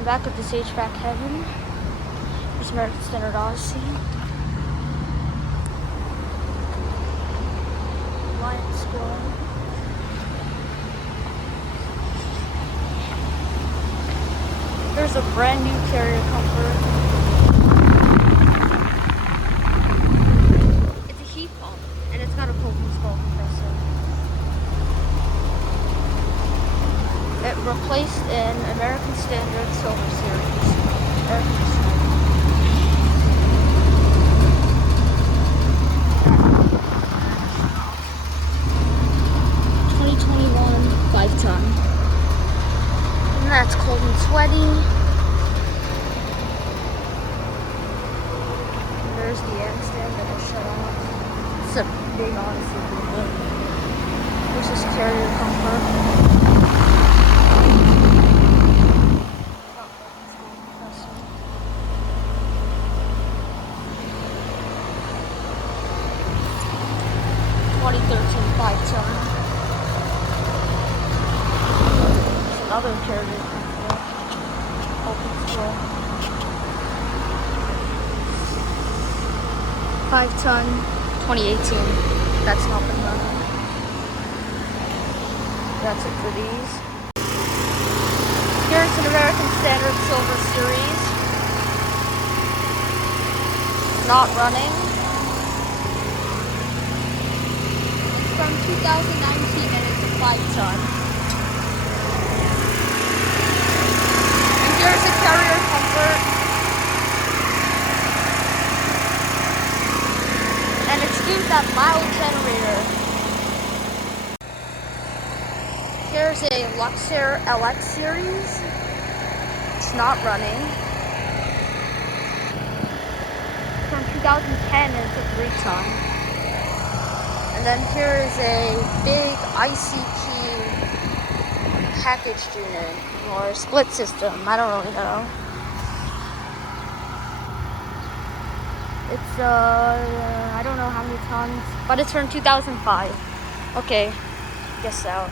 I'm back with this HVAC Heaven. This American Standard Odyssey. Lions Squad. There's a brand new Carrier Comfort. It's a heat pump, and it's got a Coleman skull compressor. It replaced an American Standard Silver Series air conditioner. Ton. And that's cold and sweaty. And there's the amp stand that I shut off. It's a big Odyssey. There's this Carrier Comfort. 2013 5-ton. Another Carrier Comfort. Open floor. 5-ton, 2018. That's not been running. That's it for these. Here's an American Standard Silver Series. Not running. It's from 2019 and it's a 5-ton. Here's a Carrier Comfort, and it's used that mild generator. Here's a Luxair LX series. It's not running. From 2010, and it's a 3-ton. And then here is a big ICP packaged unit or split system. I don't really know. It's I don't know how many tons, but it's from 2005. Okay, guess out.